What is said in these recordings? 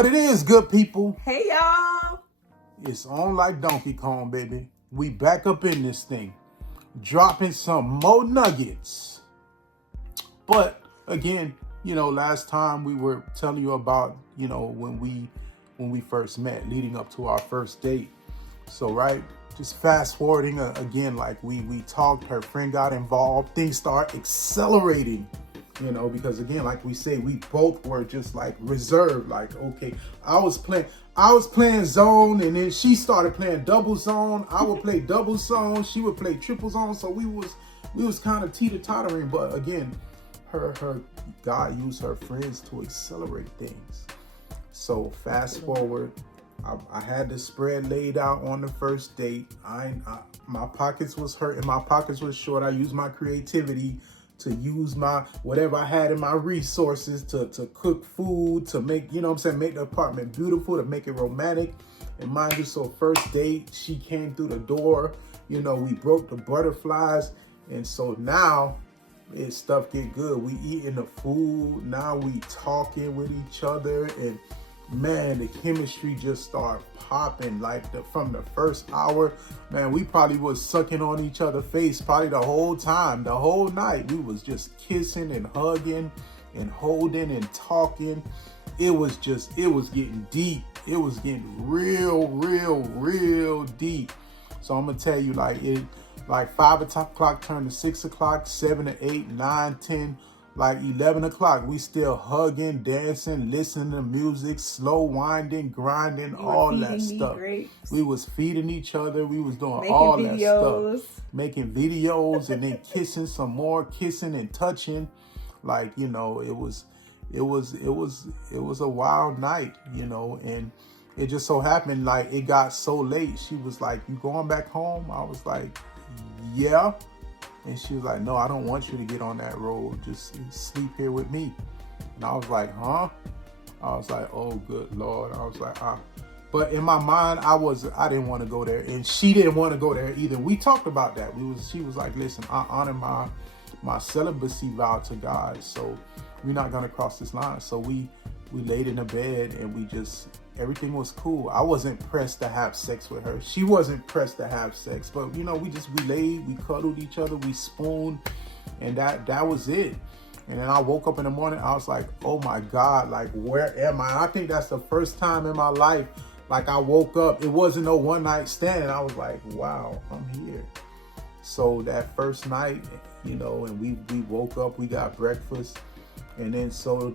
What it is, good people. Hey, y'all. It's on like Donkey Kong, baby. We back up in this thing, dropping some more nuggets. But again, last time we were telling you about, when we first met, leading up to our first date. So, right, just fast forwarding again, like we talked, her friend got involved, things start accelerating. Because again, like we say, we both were just like reserved. Like, okay, I was playing zone, and then she started playing double zone. I would play double zone, she would play triple zone. So we was kind of teeter-tottering. But again, her God used her friends to accelerate things. So fast forward, I had the spread laid out on the first date. My pockets was hurting, my pockets was short. I used my creativity to use my whatever I had in my resources to cook food, to make, make the apartment beautiful, to make it romantic. And mind you, so first date, she came through the door, we broke the butterflies. And so now stuff get good. We eating the food, now we talking with each other, and man, the chemistry just started popping. Like from the first hour, man, we probably was sucking on each other's face probably the whole time, the whole night. We was just kissing and hugging and holding and talking. It was getting deep. It was getting real deep. So I'm gonna tell you, like 5 o'clock turned to 6 o'clock, 7 to 8, 9, 10. Like 11 o'clock, we still hugging, dancing, listening to music, slow winding, grinding, all that stuff. We was feeding each other. We was doing all that stuff. Making videos and then kissing some more, kissing and touching. Like, it was a wild night, and it just so happened, like, it got so late. She was like, "You going back home?" I was like, "Yeah." And she was like, "No, I don't want you to get on that road. Just sleep here with me." And I was like, "Huh?" I was like, "Oh, good Lord." I was like, But in my mind, I didn't want to go there. And she didn't want to go there either. We talked about that. She was like, "Listen, I honor my celibacy vow to God. So we're not going to cross this line." So we laid in the bed and everything was cool. I wasn't pressed to have sex with her. She wasn't pressed to have sex, but we laid, we cuddled each other, we spooned, and that was it. And then I woke up in the morning, I was like, "Oh my God, like, where am I?" I think that's the first time in my life, like, I woke up, it wasn't no one night stand, and I was like, "Wow, I'm here." So that first night, and we woke up, we got breakfast, and then so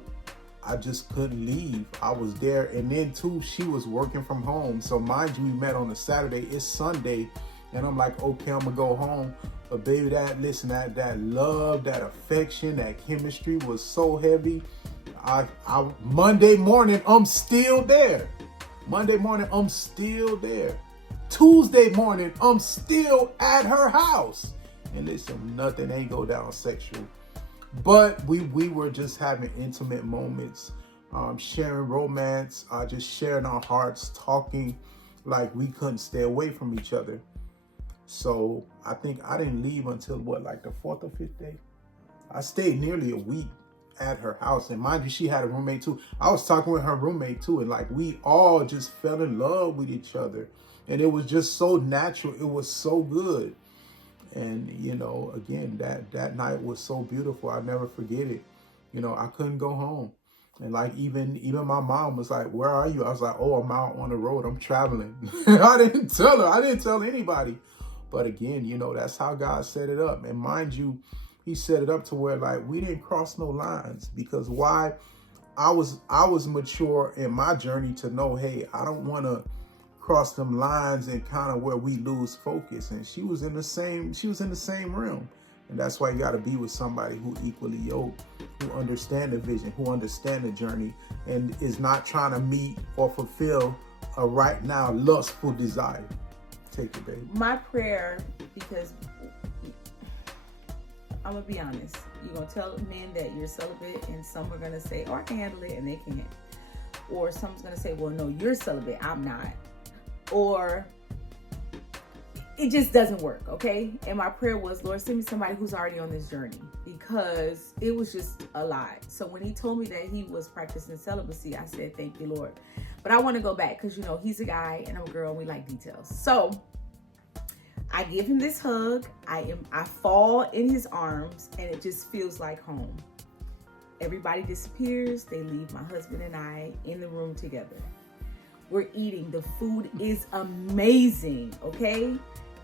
I just couldn't leave. I was there. And then too, she was working from home. So mind you, we met on a Saturday. It's Sunday. And I'm like, okay, I'm gonna go home. But baby, that love, that affection, that chemistry was so heavy. Monday morning, I'm still there. Monday morning, I'm still there. Tuesday morning, I'm still at her house. And listen, nothing ain't go down sexual. But we were just having intimate moments, sharing romance, just sharing our hearts, talking like we couldn't stay away from each other. So I think I didn't leave until like the 4th or 5th day. I stayed nearly a week at her house. And mind you, she had a roommate too. I was talking with her roommate too. And like, we all just fell in love with each other. And it was just so natural. It was so good. And, again, that night was so beautiful. I'll never forget it. I couldn't go home. And like, even my mom was like, "Where are you?" I was like, "Oh, I'm out on the road. I'm traveling." I didn't tell her. I didn't tell anybody. But again, that's how God set it up. And mind you, he set it up to where, like, we didn't cross no lines. Because why? I was mature in my journey to know, hey, I don't want to cross them lines and kind of where we lose focus. And she was in the same realm. And that's why you got to be with somebody who equally yoked, who understand the vision, who understand the journey, and is not trying to meet or fulfill a right now lustful desire. Take it, baby. My prayer, because I'm going to be honest, you're going to tell men that you're celibate, and some are going to say, "Oh, I can handle it," and they can't. Or someone's going to say, "Well, no, you're celibate, I'm not." Or it just doesn't work, okay? And my prayer was, Lord, send me somebody who's already on this journey, because it was just a lot. So when he told me that he was practicing celibacy, I said, thank you, Lord. But I want to go back because, you know, he's a guy and I'm a girl and we like details. So I give him this hug. I fall in his arms and it just feels like home. Everybody disappears. They leave my husband and I in the room together. We're eating. The food is amazing, okay?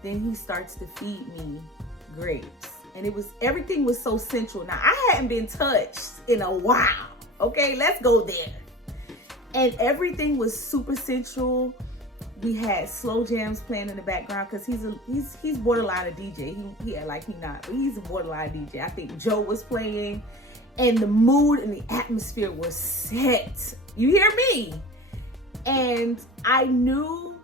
Then he starts to feed me grapes. And everything was so sensual. Now, I hadn't been touched in a while, okay? Let's go there. And everything was super sensual. We had slow jams playing in the background because he's borderline a DJ. He like he not, but he's a borderline DJ. I think Joe was playing, and the mood and the atmosphere was set. You hear me? And I knew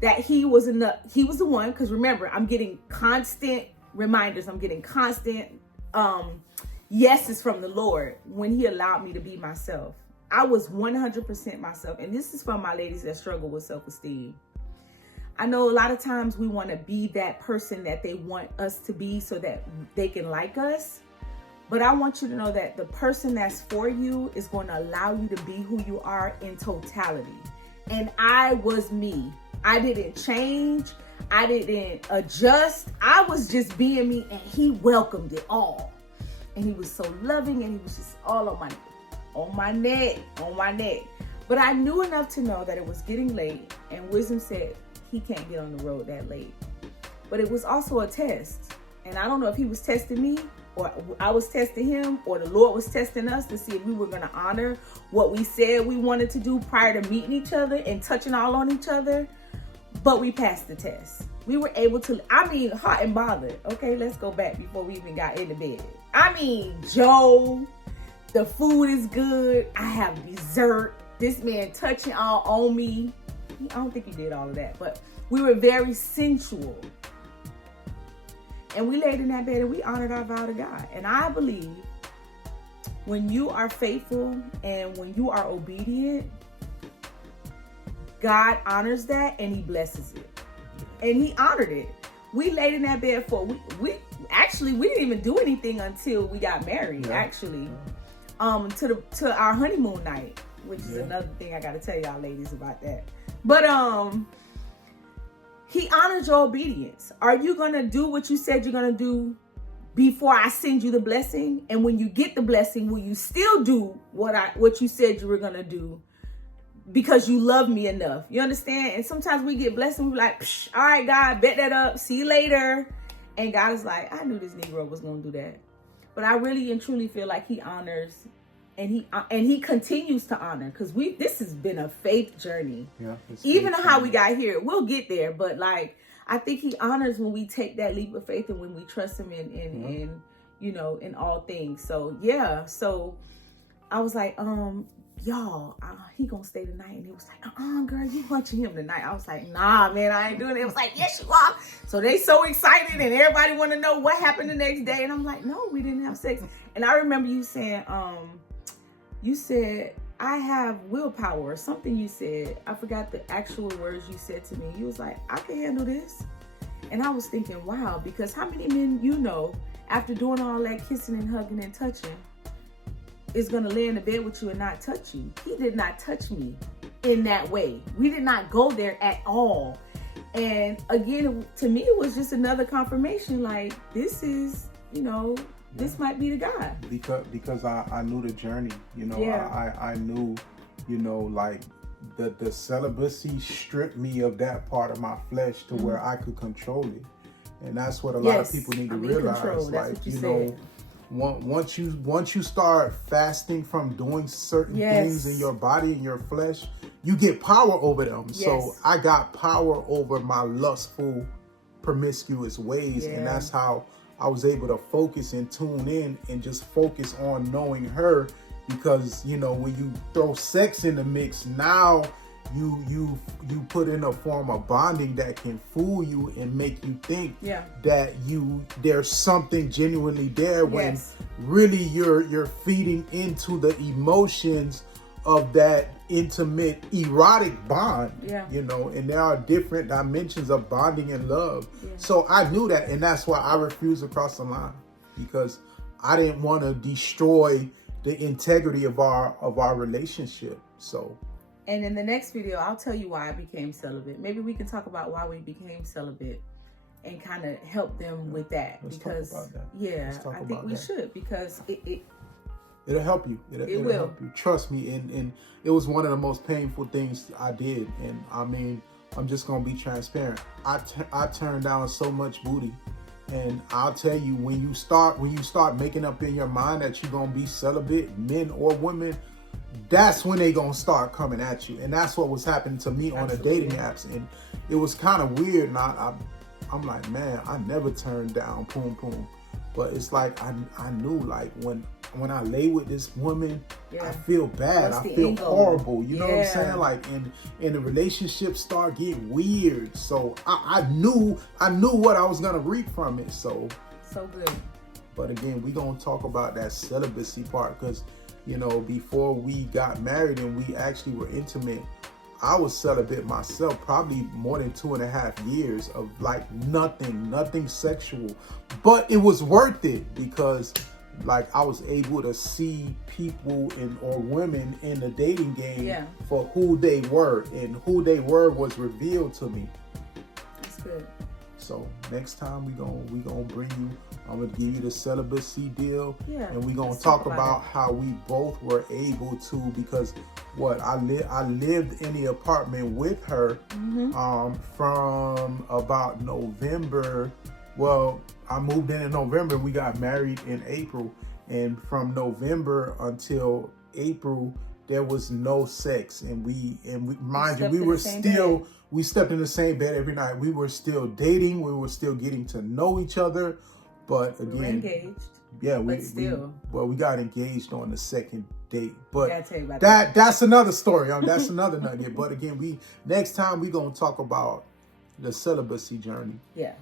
that he was the one, because remember, I'm getting constant reminders. I'm getting constant yeses from the Lord when he allowed me to be myself. I was 100% myself. And this is from my ladies that struggle with self-esteem. I know a lot of times we want to be that person that they want us to be so that they can like us. But I want you to know that the person that's for you is going to allow you to be who you are in totality. And I was me. I didn't change. I didn't adjust. I was just being me, and he welcomed it all. And he was so loving, and he was just all on my neck. But I knew enough to know that it was getting late, and wisdom said he can't get on the road that late. But it was also a test. And I don't know if he was testing me, or I was testing him, or the Lord was testing us to see if we were going to honor what we said we wanted to do prior to meeting each other and touching all on each other. But we passed the test. We were able to, hot and bothered. Okay, let's go back before we even got into bed. Joe, the food is good. I have dessert. This man touching all on me. I don't think he did all of that, but we were very sensual. And we laid in that bed and we honored our vow to God. And I believe when you are faithful and when you are obedient, God honors that and he blesses it. And he honored it. We laid in that bed for, we didn't even do anything until we got married, to our honeymoon night, which is another thing I got to tell y'all ladies about that. But, he honored your obedience. Are you going to do what you said you're going to do before I send you the blessing? And when you get the blessing, will you still do what you said you were going to do because you love me enough? You understand? And sometimes we get blessed and we're like, all right, God, bet that up. See you later. And God is like, I knew this Negro was going to do that. But I really and truly feel like he honors and he continues to honor, because this has been a faith journey. Yeah, even how we got here, we'll get there. But like, I think he honors when we take that leap of faith and when we trust him in in all things. So yeah, so I was like, y'all, he gonna stay tonight. And he was like, girl, you punching him tonight. I was like, nah, man, I ain't doing it. It was like, yes, you are. So they so excited and everybody want to know what happened the next day. And I'm like, no, we didn't have sex. And I remember you saying, you said, I have willpower or something you said. I forgot the actual words you said to me. You was like, I can handle this. And I was thinking, wow, because how many men you know, after doing all that kissing and hugging and touching, is going to lay in the bed with you and not touch you? He did not touch me in that way. We did not go there at all. And again, to me, it was just another confirmation. Like, this is, this might be the guy. Because I knew the journey, I knew, like the celibacy stripped me of that part of my flesh to where I could control it. And that's what a lot of people need to realize. Control. That's what you said. Once you start fasting from doing certain things in your body and your flesh, you get power over them. Yes. So I got power over my lustful, promiscuous ways, and that's how I was able to focus and tune in and just focus on knowing her. Because when you throw sex in the mix, now you put in a form of bonding that can fool you and make you think that there's something genuinely there when really you're feeding into the emotions of that intimate erotic bond. Yeah. You know, and there are different dimensions of bonding and love. Yeah. So I knew that, and that's why I refused to cross the line, because I didn't want to destroy the integrity of our relationship. So, and in the next video, I'll tell you why I became celibate. Maybe we can talk about why we became celibate and kind of help them with that. Let's because talk about that. yeah, I think we should, because it'll help you. It will help you. Trust me. And it was one of the most painful things I did. And I mean, I'm just gonna be transparent. I turned down so much booty. And I'll tell you, when you start making up in your mind that you're gonna be celibate, men or women, that's when they gonna start coming at you. And that's what was happening to me on the dating apps. And it was kind of weird. And I'm like, man, I never turned down poom poom. But it's like I knew, like, when I lay with this woman, I feel bad. I feel horrible. You know what I'm saying? Like, and the relationship start getting weird. So I knew what I was gonna reap from it. So good. But again, we gonna talk about that celibacy part, because, you know, before we got married and we actually were intimate, I was celibate myself, probably more than 2.5 years of like nothing sexual. But it was worth it, because like I was able to see people or women in the dating game for who they were, and who they were was revealed to me. That's good. So next time we gonna bring you, I'm gonna give you the celibacy deal, and we're gonna talk about how we both were able to, because I lived in the apartment with her from about November. Well, I moved in November. We got married in April, and from November until April, there was no sex. And we mind you, we slept in the same bed every night. We were still dating. We were still getting to know each other. But again, we were engaged. Yeah, we got engaged on the second date. But I tell you about that's another story. That's another nugget. But again, next time we gonna talk about the celibacy journey. Yeah.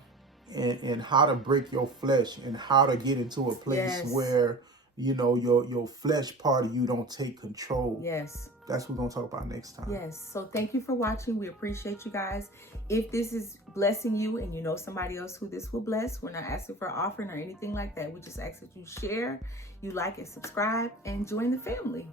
And how to break your flesh, and how to get into a place where, you know, your flesh part of you don't take control. Yes. That's what we're going to talk about next time. Yes. So thank you for watching. We appreciate you guys. If this is blessing you and you know somebody else who this will bless, we're not asking for an offering or anything like that. We just ask that you share, you like and subscribe, and join the family.